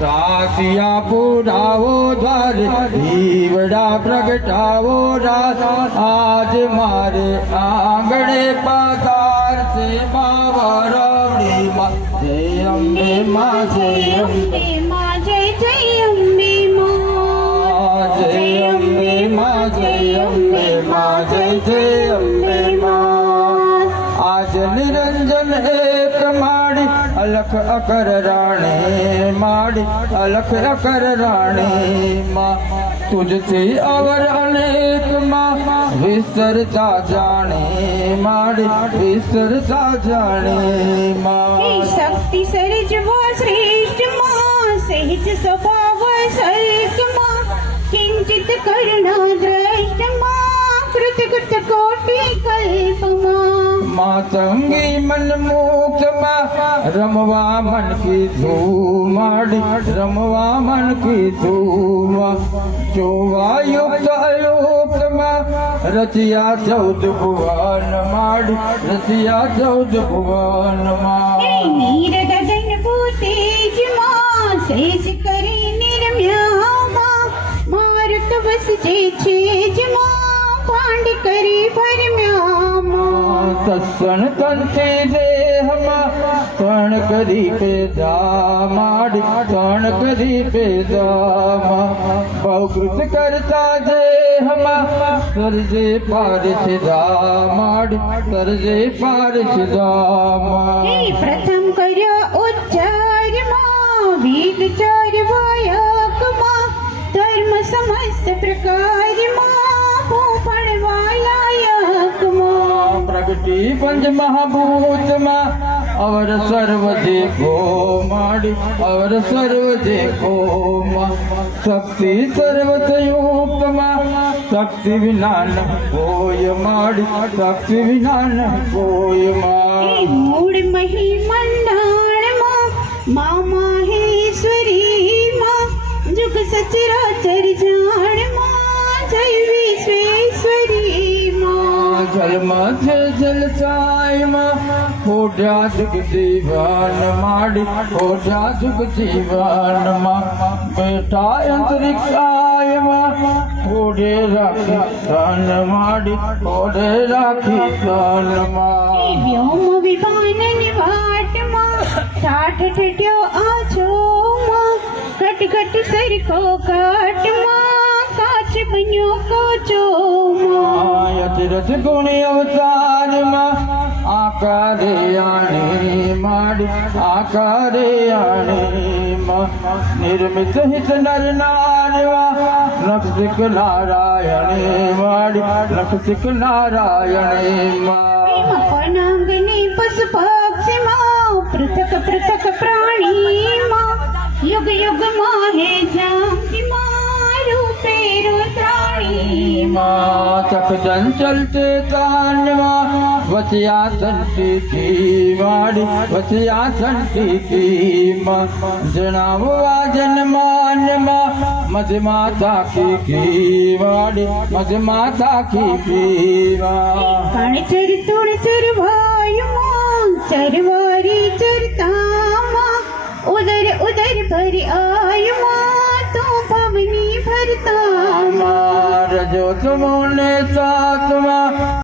સાસિયા પુરાવો દ્વારે દીવડા પ્રગટાવો રાસ આજ મારે આંગણે પધાર છે બાવરવડી માં જય અંબે માં જય અંબે જય જય અંબે માં જય અંબે માં જય અંબે માં જય જય અંબે માં આજ નિરંજન એક માડી અલખ અકર રાણી માડી અલખ અકર રાણી માં તુજથી અવર અનેક માં વિસ્તરતા જાણે માડી વિસ્તરતા જાણે માં શક્તિ સર્જવા શ્રેષ્ઠ માં સહિત સ્વભાવ સર્ક માં કિંચિત કરુણા દ્રષ્ટ માં કૃતકૃત કોટિ કલ્પમાં માતંગી મન મુક્ત માં રમવા મન કીધું માડી રમવા મન કીધું જોવા યુક્ત અયુક્ત માં રચિયા 14 ભુવન માડી રચિયા 14 ભુવન માં નીર ગગન ભૂતેજ માં શેષ કરી નિરમ્યા માં મારુત વસજે છે જ માં પાંડ કરી ભરમ્યા માં તત્સન તંતે દેહમાં તણ કરી પેદા માડી તણ કરી પેદા બહુકૃત કરતા દેહમાં સર્જે પારસિદા માડી સર્જે પારસિદા પ્રથમ કર્યો ઉચ્ચાર માં વેદ ચાર વાયક માં ધર્મ સમસ્ત પ્રકાર માં ભૂપણ વાલાયક માં પ્રગટી પંચ મહાભૂત માં અવર સર્વ દેખો માડી અવર સર્વ દેખો શક્તિ સર્વતયુક્ત માં શક્તિ વિના ન કોઈ માડી શક્તિ વિના ન કોઈ માં મૂળ મહી મંડાણ માં માહેશ્વરી માં જુગ સચરાચર જાણ માં જય વિશ્વેશ્વરી માં જલમાં છે જલસાયમાં ખોડ્યા જુગ જીવન માડી ખોડ્યા જુગ જીવનમાં બેઠા અંતરિક્ષાયમાં ખોડે રાખી તન માડી ખોડે રાખી તનમાં વ્યોમ વિમાનની વાટમાં ઠાઠ ઠઠ્યો આછો માં ઘટ ઘટ સરખો ઘાટમાં કાચ બન્યો કોચો માં યતિરથ ગુણ અવતારમાં આકારે આણે માડી આકારે આણે નિર્મિત હિત નર નારવા નક્ષિક નારાયણે માડી નક્ષિક નારાયણે પનાંગની પશુ પક્ષીમાં પૃથક પૃથક પ્રાણીમાં યુગ યુગ માં હે જાંબીમાં રૂપે રૂદ્રાણીમાં ચક ચંચલ ચેતાનમાં વચ્યા સંતી માડી વચ્યા સંતી જણાવવા જન્માનમાં મધ માતા કી માડી મધ માતા કી કણચર તુણચર વાયુમાં ચરવારી ચરતામાં ઉદર ઉદર ભરી આયુમાં તો ભવની ભરતામાં રજો તમોને સાતમાં